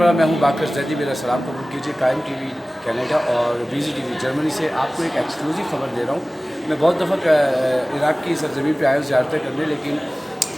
Karbala, मैं हूँ बाकर जैदी। मेरा सलाम कबूल कीजिए। कायम टीवी कनाडा और बीजी टीवी जर्मनी से आपको एक एक्सक्लूसिव खबर दे रहा हूँ। मैं बहुत दफ़ा इराक़ की सरजमीन पर आया हूँ ज़ियारतें करने, लेकिन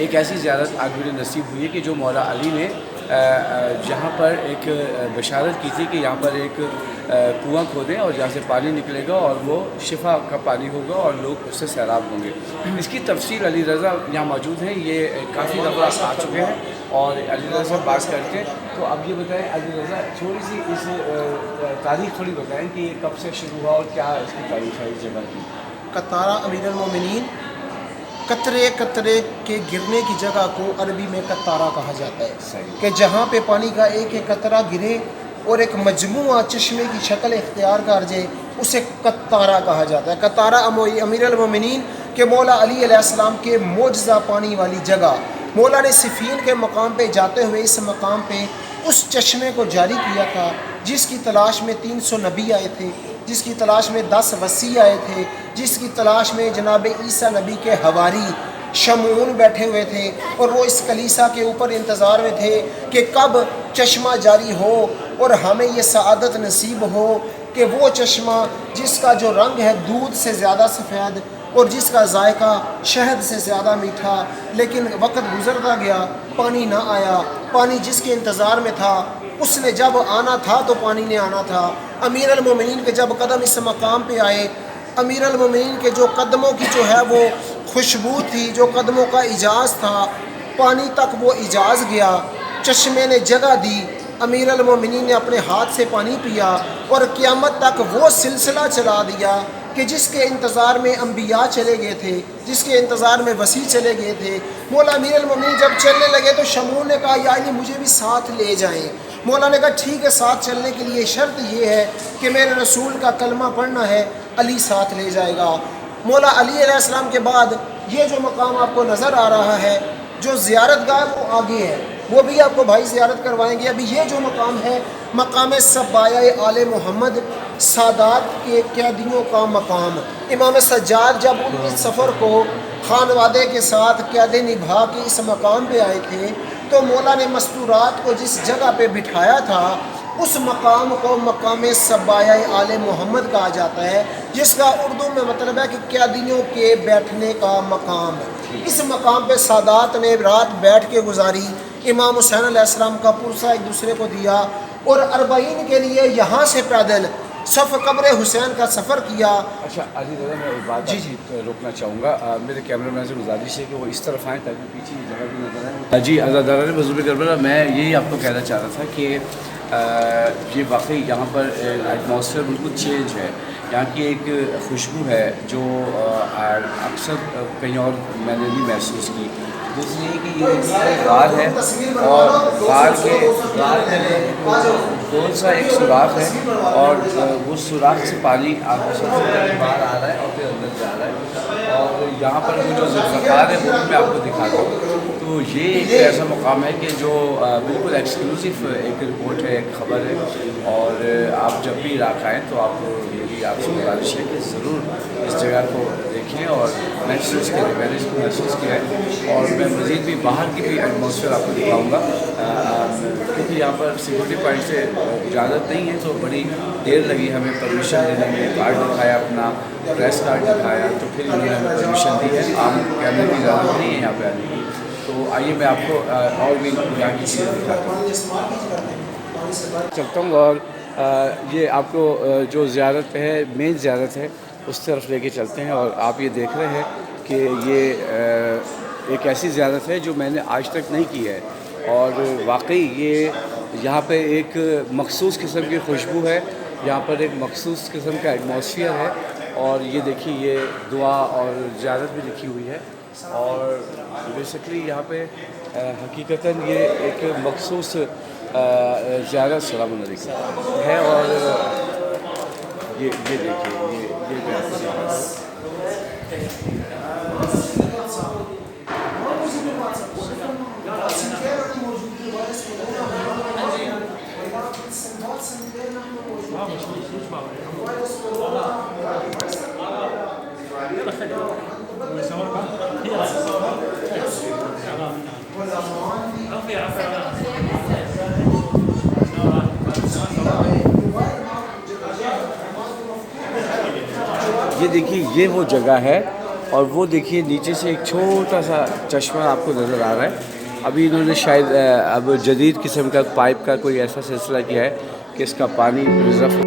एक ऐसी ज़ियारत आज मुझे नसीब हुई है कि जो मौला अली ने जहाँ पर एक बशारत की थी कि यहाँ पर एक कुआं खोदें और जहाँ से पानी निकलेगा और वो शिफा का पानी होगा और लोग उससे सैराब होंगे। इसकी तफसील अली रज़ा यहाँ मौजूद हैं, ये काफ़ी दफ़ा आ चुके हैं और अली रज़ा से बात करते हैं। तो अब ये बताएं अली रज़ा, थोड़ी सी इस तारीख़ थोड़ी बताएं कि ये कब से शुरू हुआ और क्या इसकी तारीख़ है इस जगह की। कतारा अमीरुल मोमिनीन, कतरे कतरे के गिरने की जगह को अरबी में कतारा कहा जाता है कि जहाँ पे पानी का एक एक कतरा गिरे और एक मजमुआ चश्मे की शक्ल इख्तियार कर जाए, उसे कतारा कहा जाता है। कतारा अमीरुल मोमिनीन के मौला अली अलैहिस्सलाम के मोजज़ा पानी वाली जगह। मौला ने सिफ़ीन के मकाम पे जाते हुए इस मकाम पे उस चश्मे को जारी किया था जिसकी तलाश में 300 नबी आए थे, जिसकी तलाश में 10 वसी आए थे, जिसकी तलाश में जनाब ईसा नबी के हवारी शमून बैठे हुए थे और वो इस कलीसा के ऊपर इंतज़ार में थे कि कब चश्मा जारी हो और हमें ये सआदत नसीब हो कि वो चश्मा जिसका जो रंग है दूध से ज़्यादा सफ़ेद और जिसका जायका शहद से ज़्यादा मीठा, लेकिन वक्त गुज़रता गया, पानी ना आया। पानी जिसके इंतज़ार में था उसने जब आना था तो पानी ने आना था। अमीरुल मोमिनीन के जब कदम इस मकाम पे आए, अमीरुल मोमिनीन के जो कदमों की जो है वो खुशबू थी, जो कदमों का इजाज़ था, पानी तक वो इजाज़ गया, चश्मे ने जगह दी। अमीरुल मोमिनीन ने अपने हाथ से पानी पिया और क़यामत तक वो सिलसिला चला दिया कि जिसके इंतज़ार में अम्बिया चले गए थे, जिसके इंतज़ार में वसी चले गए थे। मौला अमीरुल मोमिनीन जब चलने लगे तो शमून ने कहा, या अली मुझे भी साथ ले जाएं। मौला ने कहा ठीक है, साथ चलने के लिए शर्त ये है कि मेरे रसूल का कलमा पढ़ना है। अली साथ ले जाएगा। मौला अली अलैहिस्सलाम के बाद ये जो मकाम आपको नज़र आ रहा है, जो ज़ियारतगाह वो आगे है, वो भी आपको भाई ज़ियारत करवाएंगे। अभी ये जो मकाम है, मकाम सब्बाया आले मोहम्मद, सादात के कैदियों का मकाम। इमाम सज्जाद जब उनके सफ़र को खानवादे के साथ कैदे निभा के इस मकाम पे आए थे तो मौला ने मस्तूरात को जिस जगह पे बिठाया था उस मकाम को मकाम सब्बाया आले मोहम्मद कहा जाता है, जिसका उर्दू में मतलब है कि कैदियों के बैठने का मकाम। इस मकाम पे सादात ने रात बैठ के गुजारी। इमाम हुसैन अलैहिस्सलाम का पुरसा एक दूसरे को दिया और अरबाइन के लिए यहाँ से पैदल सफ़ कब्र हुसैन का सफ़र किया। अच्छा अली रज़ा, मैं एक बात जी रोकना चाहूँगा। मेरे कैमरा मैन से गुजारिश है कि वो इस तरफ आएँ ताकि पीछे की जगह भी नजर आए। जी अज़ादारान बुज़ुर्ग करबला, मैं यही आपको कहना चाह रहा था कि ये वाकई यहाँ पर एटमॉस्फेयर बिल्कुल चेंज है। यहाँ की एक खुशबू है जो अक्सर कहीं और मैंने नहीं महसूस की। दूसरी ये कि ये गार है और गार में गोल सा एक सुराख है और वो सुराख से पानी बाहर आ रहा है और फिर अंदर जा रहा है। और यहाँ पर वो जो ज़ुल्फ़कार है वो भी मैं आपको दिखाता हूँ। तो ये एक ऐसा मुकाम है कि जो बिल्कुल एक्सक्लूसिव एक रिपोर्ट है, एक ख़बर है। और आप जब भी इराक़ आएँ तो आप मेरी आपसे गुजारिश है कि ज़रूर इस जगह को देखें और महसूस करें। मैंने इसको महसूस किया है और मैं मज़ीद भी बाहर की भी एटमॉस्फेयर आपको दिखाऊँगा, क्योंकि यहाँ पर सिक्योरिटी पॉइंट से इजाज़त नहीं है तो बड़ी देर लगी हमें परमिशन लेने में। कार्ड दिखाया, अपना प्रेस कार्ड दिखाया, तो फिर इन्होंने हमें परमिशन दी है। आम कैमरे की इजाज़त नहीं है यहाँ पर आने की। तो आइए मैं आपको और भी यहाँ की चीज़ें दिखाता हूँ, चलता हूँ और ये आपको जो ज़ियारत है, मेन ज़ियारत है, उस तरफ लेके चलते हैं। और आप ये देख रहे हैं कि ये एक ऐसी ज़ियारत है जो मैंने आज तक नहीं की है और वाकई ये यहाँ पे एक मखसूस किस्म की खुशबू है, यहाँ पर एक मखसूस किस्म का एटमॉस्फेयर है। और ये देखिए, ये दुआ और ज़ियारत भी लिखी हुई है और बेसिकली यहाँ पे हकीकतन ये एक मखसूस ज़ियारत सलाम अलैकुम है। और ये देखिए, ये मैं आपको दिखा रहा हूँ। ये देखिए ये वो जगह है और वो देखिए नीचे से एक छोटा सा चश्मा आपको नज़र आ रहा है। अभी इन्होंने शायद अब जदीद किस्म का पाइप का कोई ऐसा सिलसिला किया है कि इसका पानी रिजर्व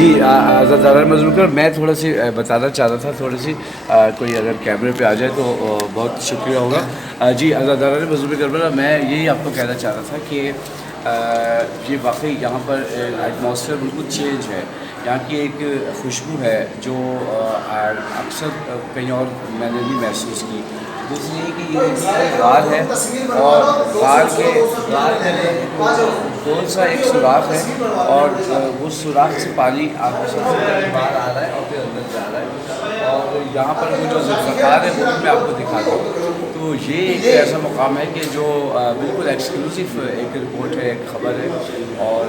जी ज़रा मजलूकर मैं थोड़ा सी बताना चाहता था थोड़ी सी कोई अगर कैमरे पे आ जाए तो बहुत शुक्रिया होगा। जी ज़रा मजलूकर मैं यही आपको कहना चाह रहा था कि ये वाकई यहाँ पर एटमॉस्फेयर बिल्कुल चेंज है। यहाँ की एक खुशबू है जो अक्सर कहीं और मैंने नहीं महसूस की। दूसरी ये कि ये गार है और गार के गोल सा एक सुराख है और वो सुराख से पानी बाहर आ रहा है और फिर अंदर जा रहा है। और यहाँ पर वो जो ज़ुल्फ़कार है वो मैं आपको दिखाता हूँ। तो ये एक ऐसा मुकाम है कि जो बिल्कुल एक्सक्लूसिव एक रिपोर्ट है, एक ख़बर है। और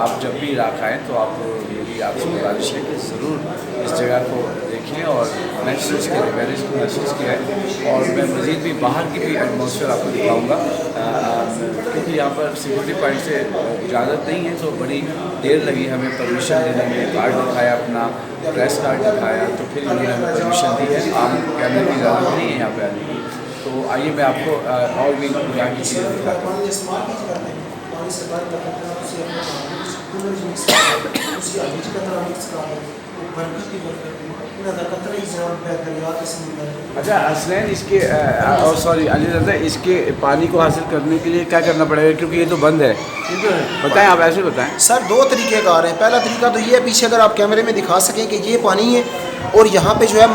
आप जब भी इराक़ आएँ तो आप मेरी आपसे गुजारिश है कि ज़रूर इस जगह को देखें और महसूस करें। मैंने इसको महसूस किया है और मैं मज़ीद भी बाहर की भी एटमॉस्फेयर आपको दिखाऊँगा क्योंकि यहाँ पर सिक्योरिटी पॉइंट से इजाज़त नहीं है तो बड़ी देर लगी हमें परमिशन देने में। कार्ड दिखाया अपना, प्रेस कार्ड दिखाया तो फिर इन्होंने हमें परमिशन दी है। आम कैमरे की इजाज़त नहीं है यहाँ पर आने की। तो आइए मैं आपको और भी यहाँ की चीज़ें दिखाता हूँ। अच्छा हसनैन इसके और सॉरी अली रज़ा इसके पानी को हासिल करने के लिए क्या करना पड़ेगा क्योंकि ये तो बंद है। बताएं आप ऐसे बताएं। सर दो तरीके कार हैं। पहला तरीका तो ये है, पीछे अगर आप कैमरे में दिखा सकें कि ये पानी है और यहाँ पे जो है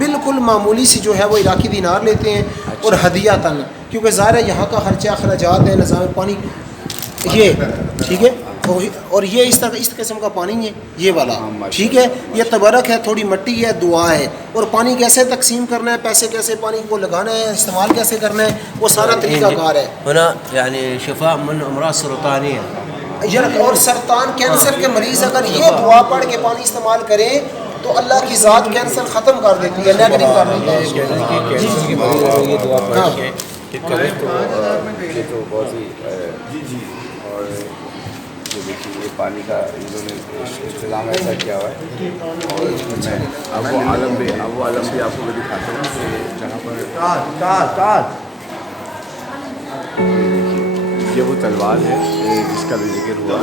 बिल्कुल मामूली सी जो है वो इराकी दीनार लेते हैं। अच्छा। और हदिया तन क्योंकि ज़ाहिर है यहाँ का खर्चा अखराजात है, निज़ाम पानी ये ठीक है। और ये इस किस्म का पानी है ये वाला ठीक है। ये तबरक है, थोड़ी मिट्टी है, दुआ है। और पानी कैसे तकसीम करना है, पैसे कैसे पानी को लगाना है, इस्तेमाल कैसे करना है, वो सारा तरीका कार है। होना यानी शिफा मन अमराज सरतानी और सरतान कैंसर के मरीज़ अगर ये दुआ पढ़ के पानी इस्तेमाल करें तो अल्लाह की ज़ात कैंसर ख़त्म कर देती है, नेगेटिव कर देती है। ये दुआ पढ़ के करें तो बहुत ही और ये देखिए ये पानी का इन्होंने इंतज़ाम ऐसा किया हुआ है। और मैं अब वो आलम भी आपको मैं दिखाता हूँ कि जहाँ पर ये वो तलवार है जिसका भी जिक्र हुआ।